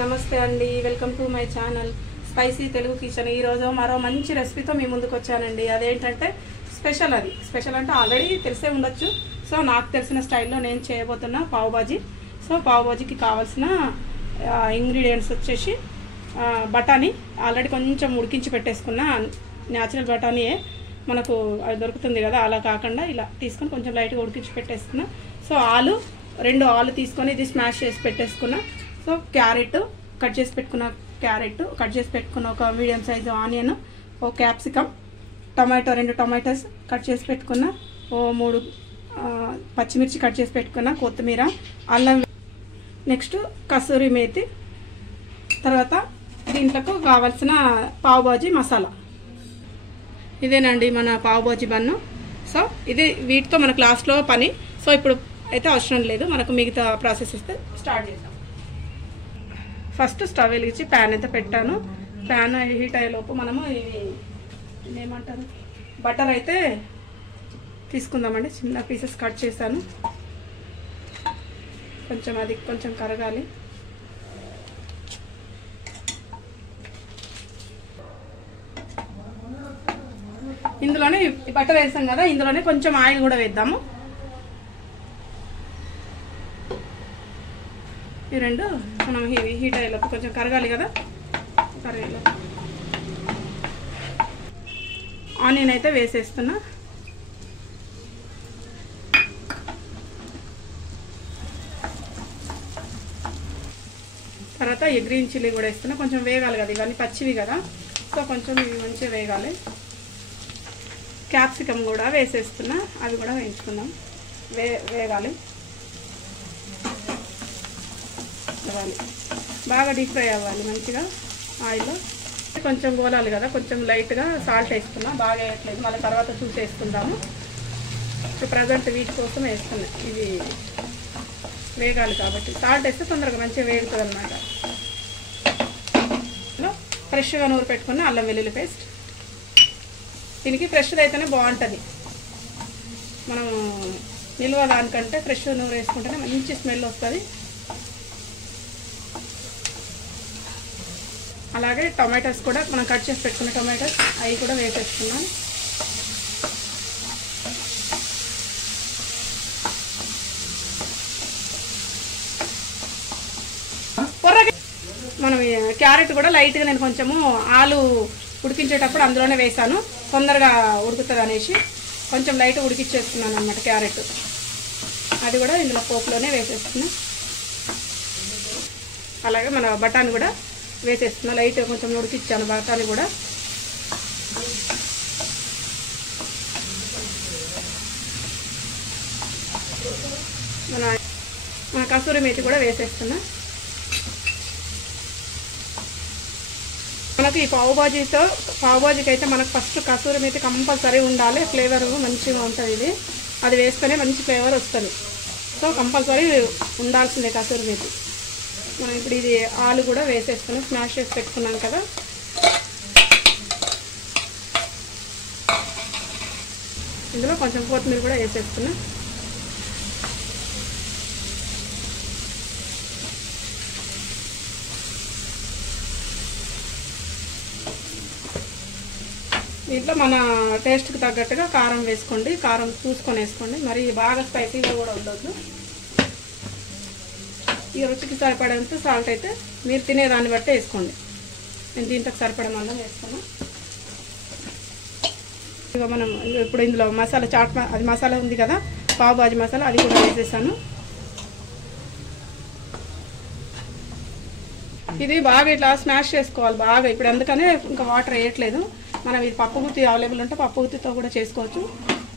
నమస్తే అండి, welcome to my channel spicy Telugu kitchen. ఈరోజు మరో మంచి రెసిపీతో మీ ముందుకు వచ్చానండి. అదేంటంటే స్పెషల్. అది స్పెషల్ అంటే ఆల్రెడీ తెలిసే ఉండొచ్చు. సో నాకు తెలిసిన స్టైల్లో నేను చేయబోతున్నా పావ్ బాజీ. సో పావ్ బాజీకి కావాల్సిన ఇంగ్రీడియంట్స్ వచ్చేసి బఠానీ ఆల్రెడీ కొంచెం ఉడికించి పెట్టేసుకున్న న్యాచురల్ బఠానీయే మనకు అది దొరుకుతుంది కదా, అలా కాకుండా ఇలా తీసుకొని కొంచెం లైట్గా ఉడికించి పెట్టేసుకున్నా. సో రెండు ఆలు తీసుకొని ఇది స్మాష్ చేసి పెట్టేసుకున్నా. సో క్యారెట్ కట్ చేసి పెట్టుకున్న కట్ చేసి పెట్టుకున్న ఒక మీడియం సైజు ఆనియన్, ఓ క్యాప్సికమ్, రెండు టొమాటోస్ కట్ చేసి పెట్టుకున్న, ఓ 3 పచ్చిమిర్చి కట్ చేసి పెట్టుకున్న, కొత్తిమీర, అల్లం, నెక్స్ట్ కసూరి మేతి, తర్వాత దీంట్లోకి కావాల్సిన పావ్ బాజీ మసాలా. ఇదేనండి మన పావ్ బాజీ బన్ను. సో ఇది వీటితో మనకు లాస్ట్లో పని. సో ఇప్పుడు అయితే అవసరం లేదు, మనకు మిగతా ప్రాసెస్ ఇస్తే స్టార్ట్ చేద్దాం. ఫస్ట్ స్టవ్ వెలిగించి ప్యాన్ అయితే పెట్టాను. ప్యాన్ హీట్ అయ్యేలోపు మనము ఇవి ఏమంటారు బటర్ అయితే తీసుకుందామండి. చిన్న పీసెస్ కట్ చేశాను. కొంచెం కరగాలి. ఇందులోనే బటర్ వేసాం కదా, ఇందులోనే కొంచెం ఆయిల్ కూడా వేద్దాము. ఈ రెండు మనం హీట్ అయ్యేలోపు కొంచెం కరగాలి కదా. కరగేలోపు ఆనియన్ అయితే వేసేస్తున్నా. తర్వాత ఈ గ్రీన్ చిల్లీ కూడా వేస్తున్నా. కొంచెం వేగాలి కదా, ఇవన్నీ పచ్చివి కదా. సో కొంచెం ఇవి మంచిగా వేగాలి. క్యాప్సికమ్ కూడా వేసేస్తున్నా, అవి కూడా వేయించుకుందాం. వేగాలి. బాగా డీప్ ఫ్రై అవ్వాలి మంచిగా ఆయిల్లో. కొంచెం గోలాలి కదా, కొంచెం లైట్గా సాల్ట్ వేసుకున్నా. బాగా వేయట్లేదు, మళ్ళీ తర్వాత చూసి వేసుకుందాము. ఇప్పుడు ప్రజెంట్ వీటి కోసం వేస్తున్నాయి. ఇవి వేగాలి కాబట్టి సాల్ట్ వేస్తే తొందరగా మంచిగా వేగుతుంది అనమాట. ఫ్రెష్గా నూరు పెట్టుకున్న అల్లం వెల్లుల్లి పేస్ట్. దీనికి ఫ్రెష్ది అయితేనే బాగుంటుంది. మనం నిల్వ దానికంటే ఫ్రెష్ నూరు వేసుకుంటేనే మంచి స్మెల్ వస్తుంది. అలాగే టొమాటోస్ కూడా మనం కట్ చేసి పెట్టుకున్న టొమాటోస్ అవి కూడా వేసేసుకున్నాం. మనం క్యారెట్ కూడా లైట్గా నేను కొంచెము ఆలు ఉడికించేటప్పుడు అందులోనే వేసాను, తొందరగా ఉడుకుతుంది అనేసి కొంచెం లైట్ ఉడికిచ్చేస్తున్నాను అన్నమాట క్యారెట్. అది కూడా ఇందులో పోపులోనే వేసేస్తున్నా. అలాగే మన బఠానీ కూడా వేసేస్తున్నా. లైట్ కొంచెం ఉడికిచ్చాను బఠానీ కూడా. మన కసూరి మేతి కూడా వేసేస్తున్నా. మనకి ఈ పావ్ బాజీకి అయితే మనకు ఫస్ట్ కసూరి మేతి కంపల్సరీ ఉండాలి. ఫ్లేవర్ మంచిగా ఉంటుంది. ఇది అది వేస్తేనే మంచి ఫ్లేవర్ వస్తుంది. సో కంపల్సరీ ఉండాల్సిందే కసూరి మేతి. మనం ఇప్పుడు ఇది ఆలు కూడా వేసేసుకుని స్మాష్ చేసి పెట్టుకున్నాం కదా. ఇందులో కొంచెం కొత్తిమీర కూడా వేసేసుకున్నా. దీంట్లో మన టేస్ట్కి తగ్గట్టుగా కారం వేసుకోండి. కారం చూసుకొని వేసుకోండి, మరి బాగా స్పైసీగా కూడా ఉండొద్దు. ఈ రుచికి సరిపడేంత సాల్ట్ అయితే మీరు తినేదాన్ని బట్టి వేసుకోండి. నేను దీంట్లో సరిపడే అన్నం వేసుకున్నా. ఇక మనం ఇప్పుడు ఇందులో మసాలా అది మసాలా ఉంది కదా, పావ్ బాజీ మసాలా, అది కూడా వేసేసాను. ఇది బాగా ఇట్లా స్మాష్ చేసుకోవాలి బాగా. ఇప్పుడు అందుకనే ఇంకా వాటర్ వేయట్లేదు. మనం ఇది పప్పు గుత్తి అవైలబుల్ ఉంటే పప్పు గుత్తితో కూడా చేసుకోవచ్చు.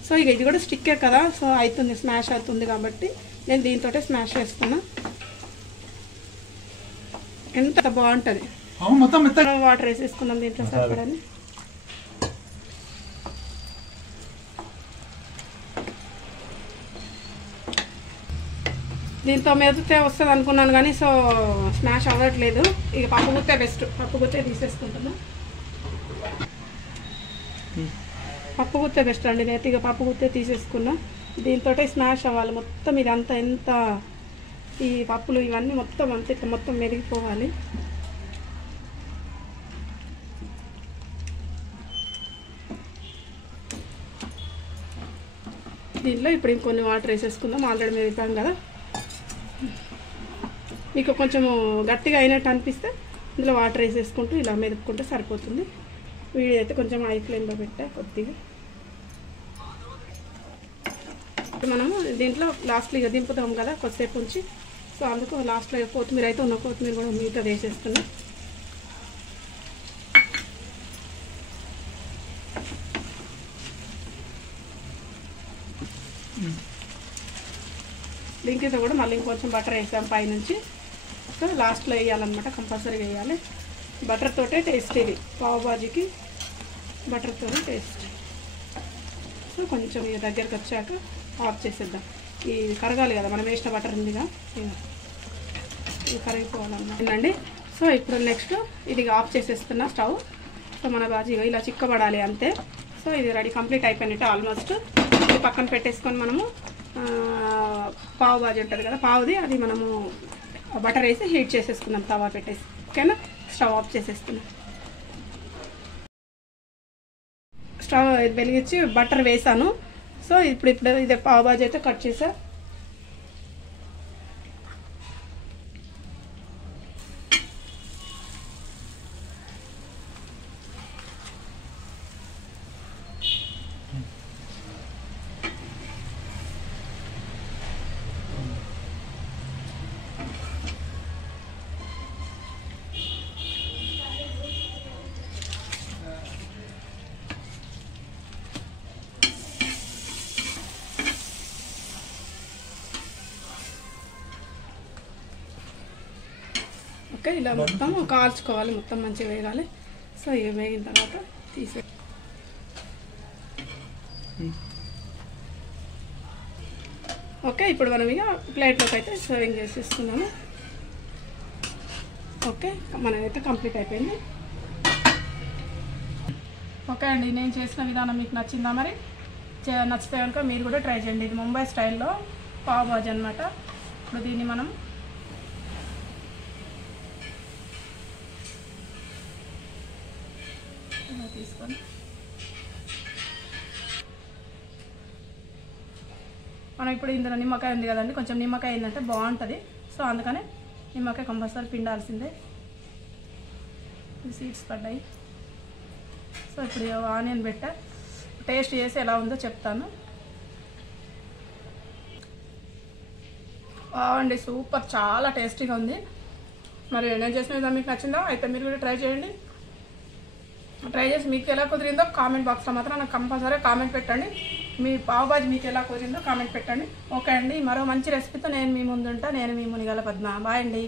సో ఇక ఇది కూడా స్టిక్కే కదా, సో అవుతుంది, స్మాష్ అవుతుంది కాబట్టి నేను దీంతో స్మాష్ చేస్తున్నా. ఎంత బాగుంటుంది. వాటర్ వేసేసుకున్నాం దీంట్లో సరిపడని. దీంతో మెదితే వస్తుంది అనుకున్నాను కానీ సో స్మాష్ అవ్వట్లేదు. ఇక పప్పు గుత్తే బెస్ట్. పప్పు గుత్తే తీసేసుకుంటున్నా. పప్పు గుత్తే బెస్ట్ అండి. నేతిగా పప్పు గుత్తే తీసేసుకున్నా. దీంతో స్మాష్ అవ్వాలి మొత్తం. ఇదంతా ఎంత ఈ పప్పులు ఇవన్నీ మొత్తం అంతా ఇట్లా మొత్తం మెదిగిపోవాలి. దీనిలో ఇప్పుడు ఇంకొన్ని వాటర్ వేసేసుకుందాం. ఆల్రెడీ మెదిపాం కదా. మీకు కొంచెము గట్టిగా అయినట్టు అనిపిస్తే ఇందులో వాటర్ వేసేసుకుంటూ ఇలా మెదుపుకుంటే సరిపోతుంది. వీడియో అయితే కొంచెం హై ఫ్లేమ్లో పెట్టా కొద్దిగా. మనము దీంట్లో లాస్ట్లో ఇక దింపుతాం కదా కొద్దిసేపు ఉంచి. సో అందుకు లాస్ట్లో కొత్తిమీర అయితే ఉన్న కొత్తిమీర కూడా మిగతా వేసేస్తున్నాం. దీనికి కూడా మళ్ళీ ఇంకొంచెం బటర్ వేసాం పైనుంచి. సో లాస్ట్లో వేయాలన్నమాట, కంపల్సరీ వేయాలి. బటర్ తోటే టేస్ట్ ఇది, పావ్ బాజీకి బటర్తోనే టేస్ట్. సో కొంచెం ఇక దగ్గరికి వచ్చాక ఆఫ్ చేసేద్దాం. ఈ కరగాలి కదా, మనం వేసిన బటర్ ఉందిగా, ఇది కరిగిపోవాలన్నమాట అండి. సో ఇప్పుడు నెక్స్ట్ ఇది ఆఫ్ చేసేస్తున్నా స్టవ్. సో మన బాజీ ఇలా చిక్కబడాలి అంతే. సో ఇది రెడీ, కంప్లీట్ అయిపోయినట్టు ఆల్మోస్ట్. ఇది పక్కన పెట్టేసుకొని మనము పావు బాజీ ఉంటుంది కదా, పావుది అది మనము బటర్ వేసి హీట్ చేసేసుకుందాం తవా పెట్టేసి. ఓకేనా, స్టవ్ ఆఫ్ చేసేస్తున్నాం. స్టవ్ వెలిగించి బటర్ వేసాను. సో ఇప్పుడు ఇదే పావు బాజీ అయితే కట్ చేసా. ఓకే, ఇలా మొత్తం కాల్చుకోవాలి, మొత్తం మంచిగా వేగాలి. సో ఇవి వేగిన తర్వాత తీసే. ఓకే, ఇప్పుడు మనం ఇక ప్లేట్లోకి అయితే సర్వింగ్ చేసేస్తున్నాము. ఓకే, మనదైతే కంప్లీట్ అయిపోయింది. ఓకే అండి, నేను చేసిన విధానం మీకు నచ్చిందా? మరి నచ్చితే కనుక మీరు కూడా ట్రై చేయండి. ఇది ముంబై స్టైల్లో పావ్ బాజీ అనమాట. ఇప్పుడు దీన్ని మనం తీసుకొని మనం ఇప్పుడు ఇందులో నిమ్మకాయ ఉంది కదండి, కొంచెం నిమ్మకాయ ఏంటంటే బాగుంటుంది. సో అందుకనే నిమ్మకాయ కంపల్సరీ పిండాల్సిందే. సీడ్స్ పడ్డాయి. సో ఇప్పుడు ఆనియన్ పెట్టా, టేస్ట్ చేసి ఎలా ఉందో చెప్తాను. బాగుంది, సూపర్, చాలా టేస్టీగా ఉంది. మరి నేను చేసిన విధానం మీకు నచ్చిందా? అయితే మీరు కూడా ట్రై చేయండి. ట్రై చేసి మీకు ఎలా కుదిరిందో కామెంట్ బాక్స్లో మాత్రం నాకు కంపల్సరీ కామెంట్ పెట్టండి. మీ పావ్ బాజీ మీకు ఎలా కుదిరిందో కామెంట్ పెట్టండి. ఓకే అండి, మరో మంచి రెసిపీతో నేను మీ ముందుంటా. నేను మీ మునిగల పద్మ. బాయ్ అండి.